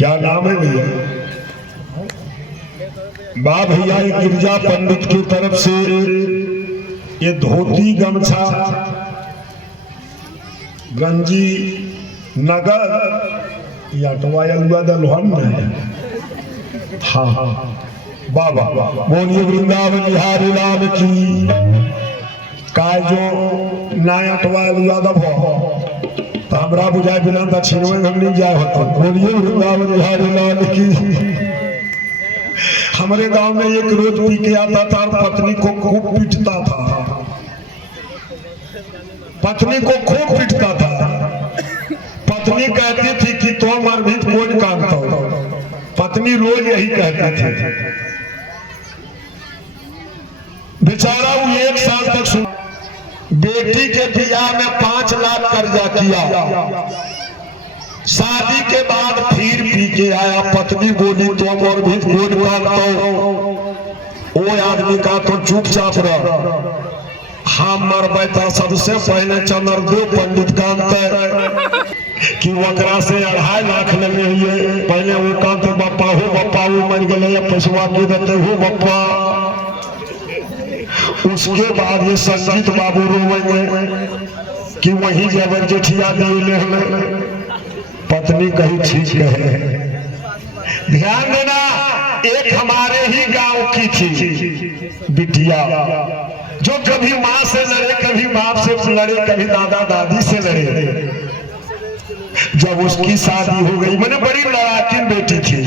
क्या नाम है भैया? वाह भैया, एक गिरजा पंडित की तरफ से ये धोती गमछा गंजी नगर दलहन है। हाँ हाँ, वाह वाह, बोलिए वृंदावन बिहारी लाल की। काय जो नायटवा यादव हो तो हमरा बुझाए बिना दक्षिण में हम नहीं जाए होते। बोलिए वृंदावन बिहारी लाल की। हमारे गांव में एक रोज पी के आता था और पत्नी को खूब पीटता था। पत्नी को खूब पीटता था। पत्नी कहती थी कि तो मर भी कोई काम तो। पत्नी रोज यही कहती थी। बेचारा वो 1 साल तक सुन। बेटी के ब्याह में 5 लाख कर्जा किया। शादी के बाद फिर पी के आया। पत्नी बोली तो और भी गोद काटता। वो आदमी का तो चुपचाप रह। हम मरबैता सबसे पहले चंद्रदेव पंडित कांत कि वकरा से 2.5 लाख लगे हुए। पहले वो कांत बप्पा हो बप्पा वो मर गए पैसवा के देते हो बप्पा। उसके बाद ये संगीत बाबू रोवेंगे कि वही जबर जेठिया दिए। पत्नी कही ठीक है। ध्यान देना, एक हमारे ही गांव की थी बिटिया जो कभी माँ से लड़े, कभी बाप से लड़े, कभी दादा दादी से लड़े। जब उसकी शादी हो गई, मैंने बड़ी लड़ाकी बेटी थी।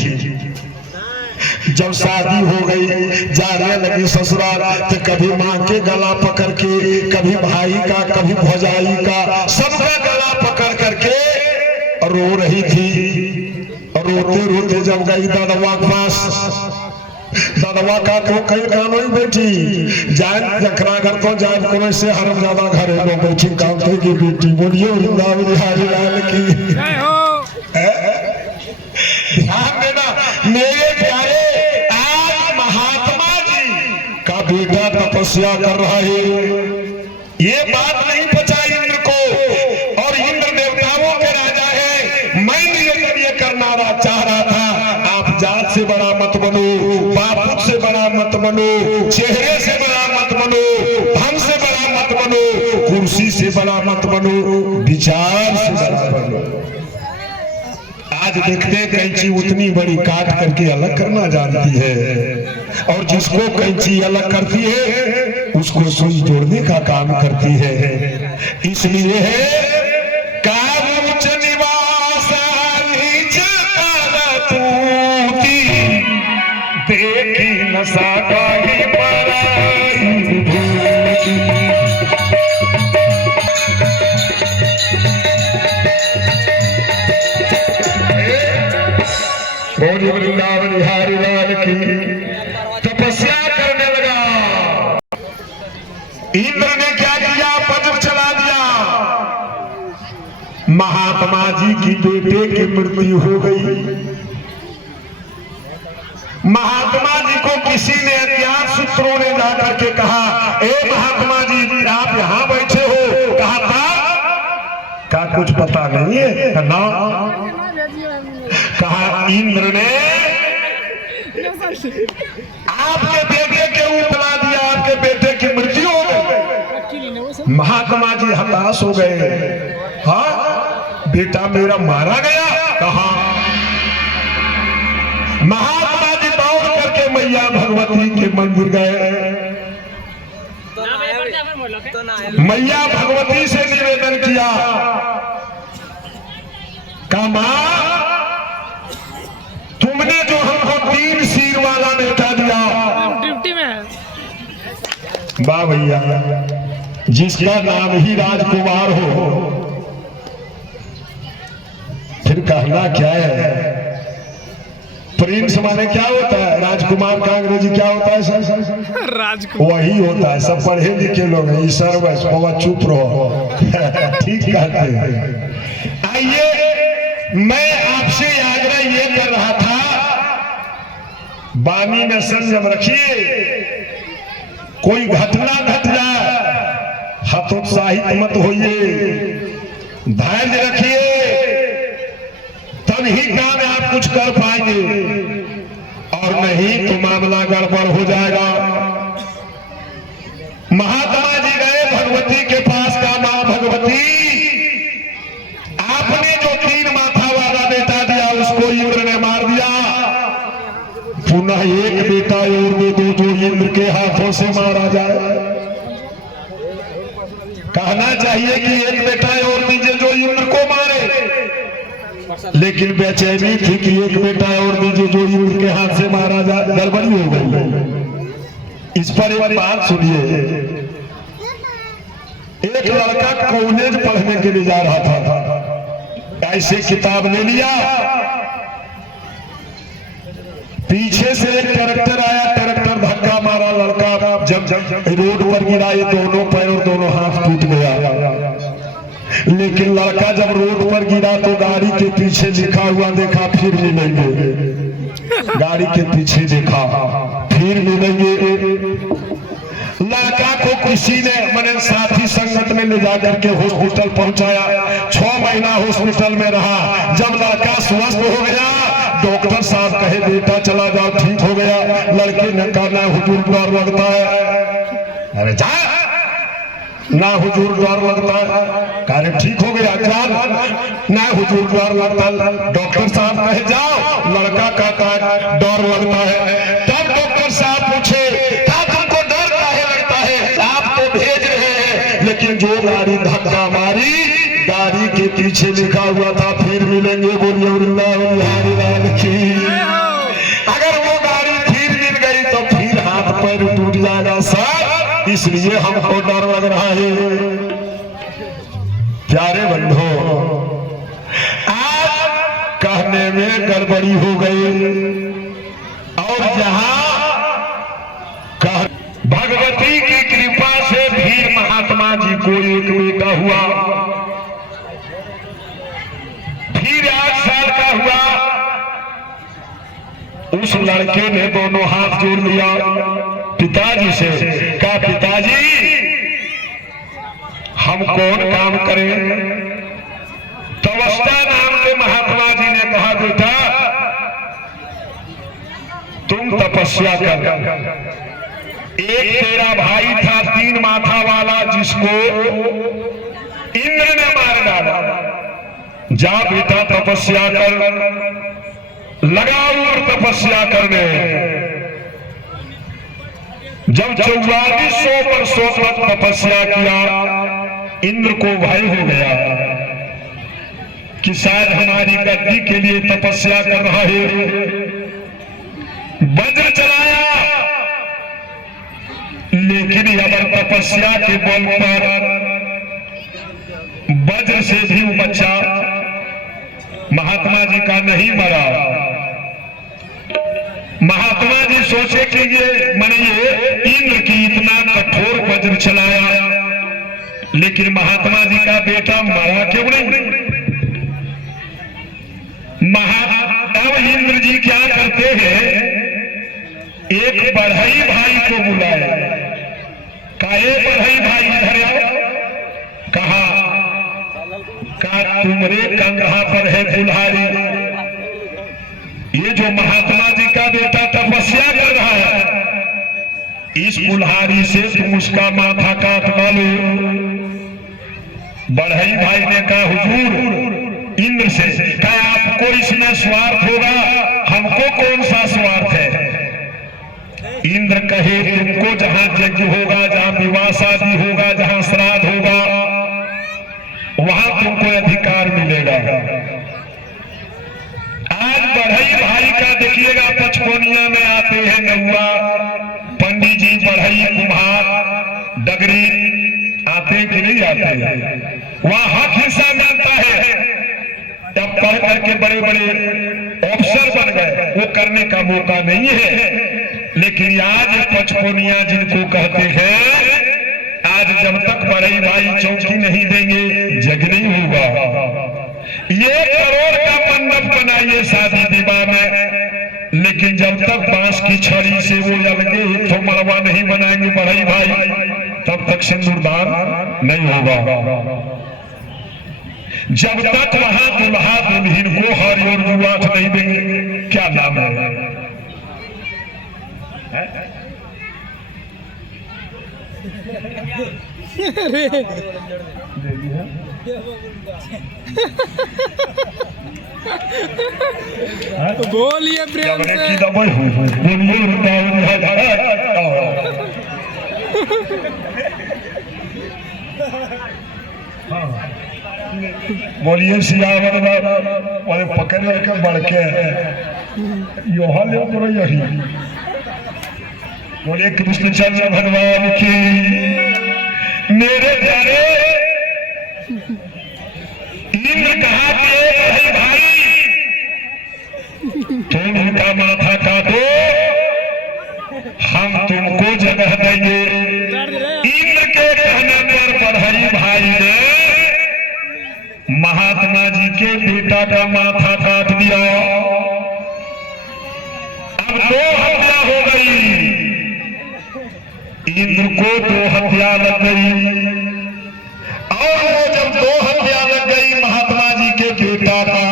जब शादी हो गई, जाने लगी ससुराल तो कभी माँ के गला पकड़ के, कभी भाई का, कभी भौजाई का, सबका गला पकड़ करके रो रही थी। और रोते रोते जब गई दादवा के पास, दादवा का तो कहीं कानो ही बेटी जाए जखरा घर तो जाए को से हरम ज्यादा घर है बैठी कांते की बेटी। बोलिए वृंदावन बिहारी लाल की। ध्यान देना मेरे प्यारे, आज महात्मा जी का बेटा तपस्या कर रहा है। ये बात नहीं पचा इंद्र को, और इंद्र देवताओं के राजा है। मैं ये करना चाह रहा था। आप जात से बड़ा मत बनो, बापू से बड़ा मत बनो, चेहरे से बड़ा मत बनो, धन से बड़ा मत बनो, कुर्सी से बड़ा मत बनो, विचार से बड़ा बनो। आज देखते हैं कैंची उतनी बड़ी काट करके अलग करना जानती है, और जिसको कैंची अलग करती है उसको सुई जोड़ने का काम करती है। इसलिए है काबूच निवास नीच कालतूती, देखी न सागाही पराई भूति। बोलिए वृंदावन बिहारी लाल की। तपस्या करने लगा। इंद्र ने क्या किया? वज्र चला दिया। महात्मा जी की बेटे की मृत्यु हो गई। महात्मा जी को किसी ने अज्ञात सूत्रों ने जाकर के कहा, ए महात्मा जी आप यहाँ बैठे हो। कहा था क्या कुछ पता नहीं है ना? कहा इंद्र ने आपके बेटे के उपला दिया, आपके बेटे की मृत्यु हो गई। महात्मा जी हताश हो गए। हाँ बेटा मेरा मारा गया। कहा? महात्मा जी दौड़ करके मैया भगवती के मंदिर गए। मैया भगवती से निवेदन किया, कहा मां तुमने जो हमको 3 सिर वाला बेटा दिया। ड्यूटी में है। वाह भैया, जिसका नाम ही राजकुमार हो, फिर कहना क्या है? प्रिंस माने क्या होता है? राजकुमार का अंग्रेजी क्या होता है सर? राजकुमार वही होता है। सब पढ़े लिखे लोग हैं। सर्वस चुप रहो। ठीक कहते हैं। आइए, मैं आपसे आग्रह ये कर रहा था, वाणी में संयम रखिए। कोई घटना घट जाए हतोत्साहित मत होइए, धैर्य रखिए, तब ही काम आपका कुछ कर पाएंगे और नहीं तो मामला गड़बड़ हो जाएगा। महात्मा जी गए भगवती के पास का, मां भगवती आपने जो 3 माथा वाला बेटा दिया उसको इंद्र ने मार दिया, पुनः एक बेटा और दे दो जो इंद्र के हाथों से मारा जाए। कहना चाहिए कि एक बेटा और दीजिए जो इंद्र को मारे, लेकिन बेचैनी थी कि एक बेटा और दीजिए जो इंद्र के हाथ से मारा जाए। गड़बड़ी हो गई। इस पर एक बात सुनिए। एक लड़का कॉलेज पढ़ने के लिए जा रहा था, ऐसे किताब ले लिया, पीछे से एक ट्रैक्टर आया, ट्रैक्टर धक्का मारा, लड़का जब रोड पर गिरा ये दोनों पैर और दोनों हाथ टूट गया। लेकिन लड़का जब रोड पर गिरा तो गाड़ी के पीछे लिखा हुआ देखा फिर मिलेंगे, गाड़ी के पीछे देखा फिर मिलेंगे। लड़का को किसी ने मैंने साथी संगत में ले जाकर के हॉस्पिटल पहुंचाया, 6 महीना हॉस्पिटल में रहा। जब लड़का स्वस्थ हो गया डॉक्टर साहब कहे बेटा चला जाओ ठीक हो गया। लड़के ने कहा ना हुजूर डर लगता है। अरे जा ना हुजूर डर लगता है, कहे ठीक हो गया चल। ना हुजूर डर लगता है। डॉक्टर साहब कहे जाओ, लड़का कहता है डर लगता है। तब डॉक्टर साहब पूछे तुमको डर काहे लगता है? आप तो भेज रहे हैं, लेकिन जो गाड़ी धक्का मारी गाड़ी के पीछे लिखा हुआ था फिर मिलेंगे। बोलिए वृंदावन की। अगर वो गाड़ी फिर मिल गई तो फिर हाथ पैर टूट जाएगा सर, इसलिए हमको डर लग रहा है। प्यारे बंधो, आज कहने में गड़बड़ी हो गई और जहां भगवती की कृपा से भी महात्मा जी को एक बेटा हुआ, फिर 8 साल का हुआ। उस लड़के ने दोनों हाथ जोड़ लिया पिताजी से, कहा पिताजी हम कौन काम करें? तपस्या नाम के महात्मा जी ने कहा बेटा तुम तपस्या कर। एक तेरा भाई था 3 माथा वाला जिसको इंद्र ने मार डाला, जा बेटा तपस्या कर, लगाओ और तपस्या करने। जब 4400 वर्षों तक तपस्या किया, इंद्र को भय हो गया कि शायद हमारी गद्दी के लिए तपस्या कर रहा है। वज्र चलाया, लेकिन अगर तपस्या के बल पर वज्र से भी वो बच्चा महात्मा जी का नहीं मरा। महात्मा जी सोचे कि ये इंद्र की इतना कठोर वज्र चलाया, लेकिन महात्मा जी का बेटा मरा क्यों नहीं? अब इंद्र जी क्या करते हैं, एक बढ़ई भाई को बुलाया, कहा बढ़ई भाई इधर आओ। कहा तुमरे कंधा पर है कुल्हाड़ी, ये जो महात्मा जी का बेटा तपस्या कर रहा है, इस कुल्हाड़ी से तुम उसका माथा काट डालो। बढ़ई भाई ने कहा हुजूर इंद्र से, कहा आपको इसमें स्वार्थ होगा, हमको कौन सा स्वार्थ है? इंद्र कहे तुमको जहां यज्ञ होगा, जहां विवाह शादी होगा, जहां श्राद्ध होगा, वहां तुमको अधिकार मिलेगा। आज बढ़ई भाई का देखिएगा, पचकोनिया में आते हैं नौआ, पंडित जी, बढ़ई, कुम्हार, डगरी आते कि नहीं आते? वहां हक हिस्सा मिलता है। तब पढ़ करके बड़े बड़े अफसर बन गए, वो करने का मौका नहीं है। लेकिन आज पचकोनिया जिनको कहते हैं, आज जब तक बड़ई भाई चौकी नहीं देंगे जग नहीं होगा। 1 करोड़ का मंडप बनाइए शादी विवाह में, लेकिन जब तक बांस की छड़ी से वो अलगे एक तो मड़वा नहीं बनाएंगे बड़ई भाई, तब तक सिंदूरदान नहीं होगा। जब तक वहां दुल्हा दुल्हन को हरी और जुआठ नहीं देंगे क्या नाम है? बोलिए प्रेम से। बोलिए सियावर वाले पकड़ के बढ़ के यहाँ ले करो यही। बोलिए कृष्णचंद्र भगवान की। मेरे प्यारे इंद्र कहा कि भाई तुम उनका माथा काटो, हम तुमको जगह देंगे। इंद्र के कहने पर बढ़ई भाई ने महात्मा जी के बेटा का माथा काट दिया। अब 2 हत्या हो गई, इंद्र को 2 हत्या लग गई। और जब 2 हत्या लग गई महात्मा जी के बेटा का,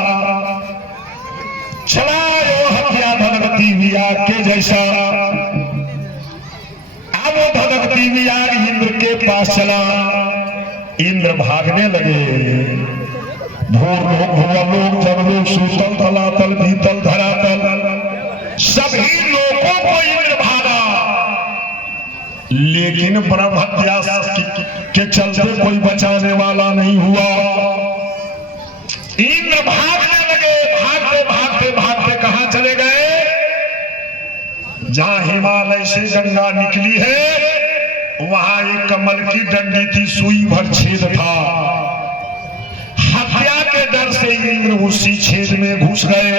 चला वो हत्या धनकती हुई आग के जैसा। अब वो धनकती हुई आग इंद्र के पास चला। इंद्र भागने लगे। भूर लोग भुआ लोग जब लोग सूतल तलातल भीतल धरातल सभी लोगों को इंद्र भागा, लेकिन ब्रह्म हत्या के चलते कोई बचाने वाला नहीं हुआ। इंद्र भागने लगे। भागते भागते भागते कहां चले गए? जहां हिमालय से गंगा निकली है वहां एक कमल की डंडी थी, सुई भर छेद था। हत्या के डर से इंद्र उसी छेद में घुस गए।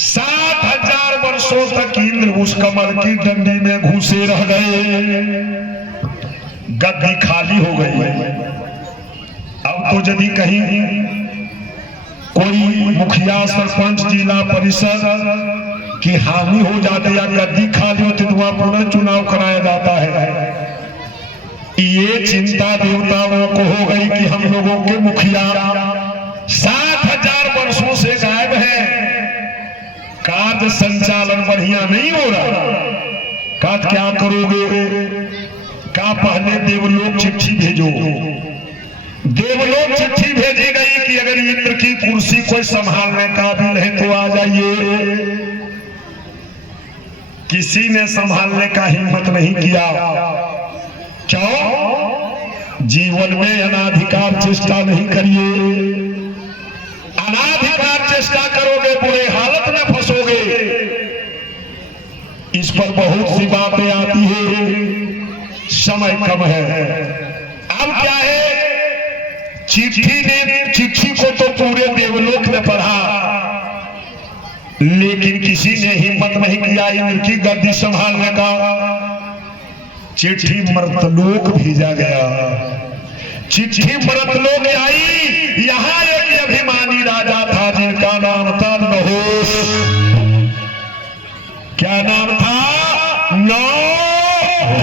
7000 वर्षों तक इंद्र उस कमल की डंडी में घुसे रह गए। गद्दी खाली हो गई। अब तो यदि कहीं कोई मुखिया सरपंच जिला परिषद की हानि हो जाती या गद्दी खाली होती तो वहां पुनः चुनाव कराया जाता है। ये चिंता देवताओं को हो गई कि हम लोगों के मुखिया 7000 वर्षों से गायब है, कार्य संचालन बढ़िया नहीं हो रहा। का क्या करोगे? का पहले देवलोक चिट्ठी भेजो। देवलोक चिट्ठी भेजी गई कि अगर इंद्र की कुर्सी कोई संभालने काबिल है तो आ जाइए। किसी ने संभालने का हिम्मत नहीं किया। क्यों? जीवन में अनाधिकार चेष्टा नहीं करिए। अनाधिकार चेष्टा करोगे बुरे हालत में फंसोगे। इस पर बहुत सी बातें आती है, समय कम है। अब क्या है? चिट्ठी को तो पूरे देवलोक ने पढ़ा, लेकिन किसी ने हिम्मत नहीं किया इंद्र की गद्दी संभालने का। चिट्ठी मर्तलोक भेजा गया। चिट्ठी मर्तलोक आई। यहाँ एक अभिमानी राजा था जिनका नाम था नहुष। क्या नाम था? नहुष।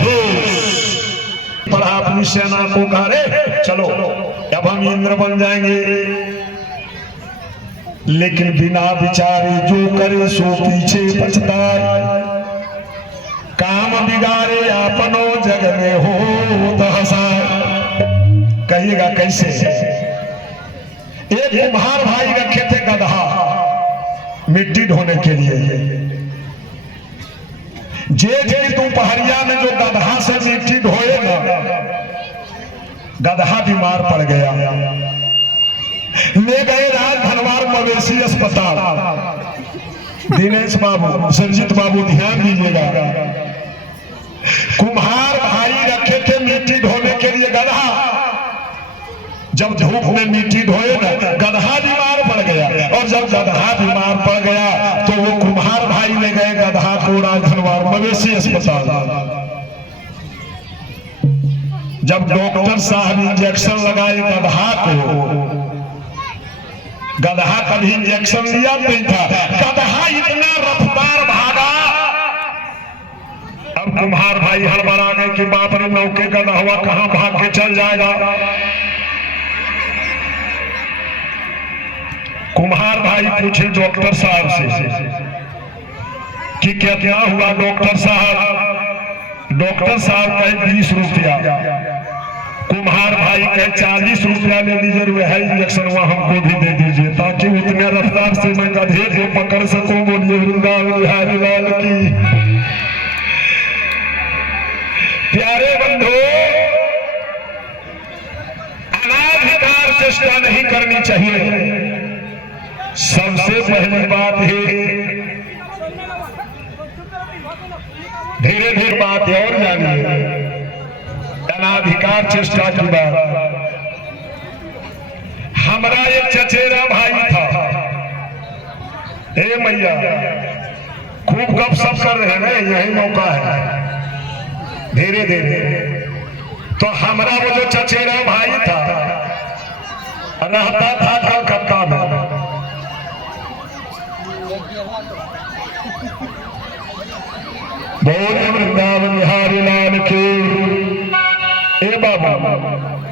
पर अपनी सेना को कहा रे चलो अब हम इंद्र बन जाएंगे। लेकिन बिना विचारे जो करे सो पीछे पछताए। काम बिगाड़े अपनो जग में हो दहसा। कहिएगा कैसे? एक कुम्हार भाई रखे थे गधा मिट्टी ढोने के लिए। जेठ की दोपहरिया में जो गधा से मिट्टी ढोए ना, गधा बीमार पड़ गया। ले गए राजधनवार मवेशी अस्पताल। दिनेश बाबू, संजीत बाबू ध्यान दीजिएगा। कुम्हार भाई रखे थे मिट्टी ढोने के लिए गधा। जब धूप में मिट्टी ढोए ना, गधा बीमार पड़ गया। और जब गधा बीमार पड़ गया तो वो कुम्हार भाई ले गए गधा को राजधनवार मवेशी अस्पताल। जब डॉक्टर साहब इंजेक्शन लगाए गधा को, गधा कभी इंजेक्शन लिया नहीं था। गधा इतना रफ्तार भागा। अब कुम्हार भाई हड़बड़ा गए कि बाप रे नौके गधा हुआ कहां भाग के चल जाएगा। कुम्हार भाई पूछे डॉक्टर साहब से कि क्या हुआ डॉक्टर साहब। डॉक्टर साहब कहे 20 रुपया। कुम्हार भाई कहे 40 रुपया ले लीजिए, वह इंजेक्शन वहां हमको भी दे दीजिए ताकि उतने रफ्तार से मैं गधे को पकड़ सकूं। बोलिए वृंदावन बिहारी लाल की। प्यारे बंधु, अनाधिकार चेष्टा नहीं करनी चाहिए। सबसे पहली बात है, धीरे धीरे बात और जानिए। अनाधिकार चेष्टा की बात। हमारा एक चचेरा भाई था, हे मैया खूब गप सप कर रहे हैं, यही मौका है धीरे धीरे। तो हमारा वो जो चचेरा भाई था रहता था कलकत्ता में। बोले वृंदावन बिहारी लाल के। ए बाबा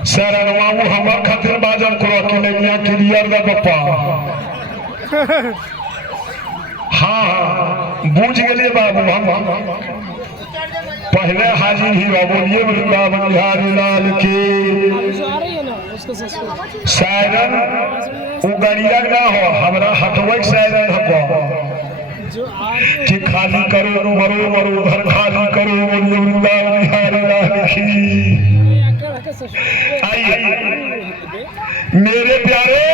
शरणवाऊ हमार खातिर बाजन करो कि नहीं क्लियर दा पप्पा। हाँ बूझ गए बाबू, हम पहले हाजिर ही रहो। बोलिए वृंदावन बिहारी लाल के। सायरन उगड़िया ना हो, हमारा हटवक सायरन हको कि खाली करो मरो मरो घर खाली करो। बोलिए वृंदावन बिहारी लाल की। आइए मेरे प्यारे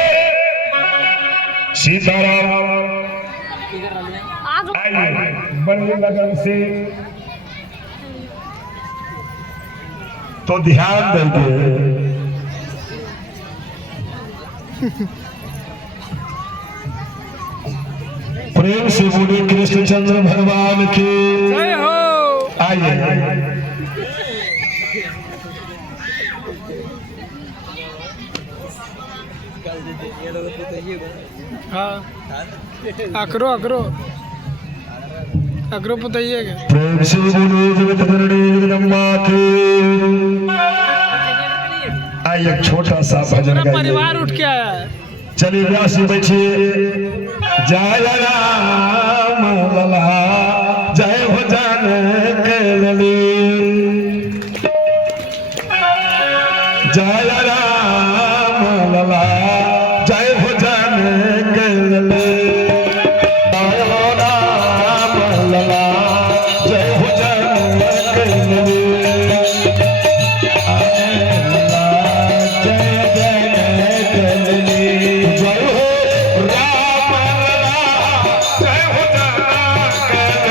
सीताराम, आइए बड़े लगन से तो ध्यान देंगे। प्रेम से बोले कृष्णचंद्र भगवान के जय हो। आइए अकरो अकरो अकरो बताइएगा। प्रेम से बोले जगत जननी जगदम्बा के। आइए एक छोटा सा भजन गाइए। परिवार उठ के आया है। चलिए व्यास जी बैठिए। जय राम लला जय हो जानक लली। जय राम लला जय हो जानक लली। जय हो राम लला जय हो जानक लली। जय हो राम लला जय हो जानक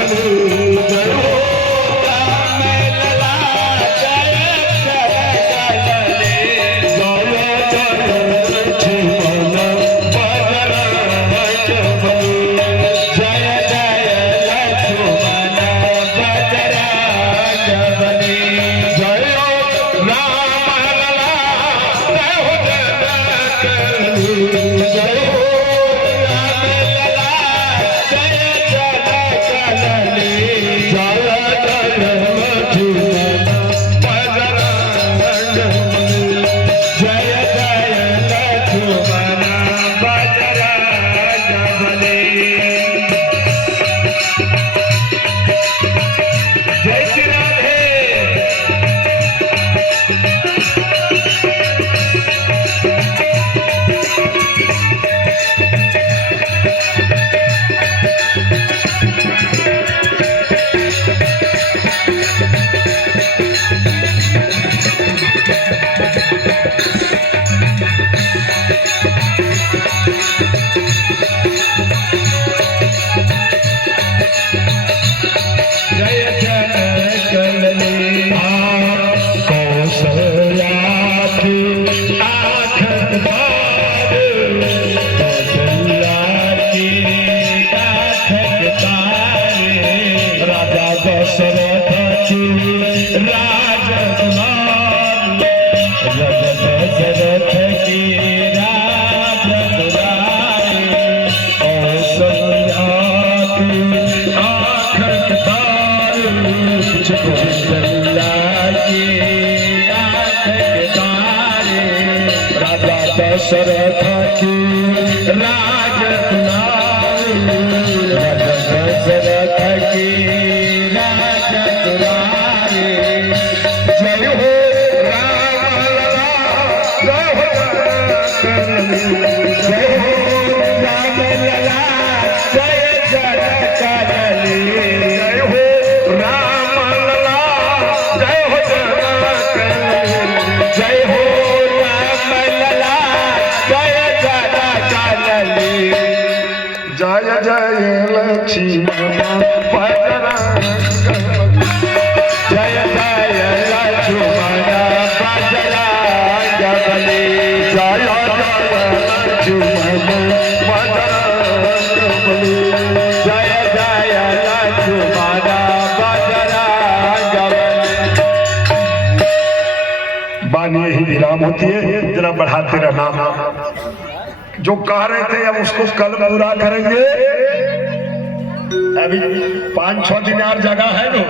दशरथ की राज दुलारी, दशरथ की राज दुलारी। जय हो राम लला, जय हो जय हो राम लला, जय जनकली। जय हो राम लला, जय हो जनकली। जय हो राम लला, जय जनकली। जय जय लक्ष्मण बजरंग, जय जय लक्ष्मण बजरंग बली। जय जय लक्ष्मण बजरंग बली। जय जय लक्ष्मण बजरंग बली। बानी यही विराम होती है, जरा बढ़ाते रहना। जो कह रहे थे अब उसको कल पूरा करेंगे। अभी 5-6 दिन और जगह है ना।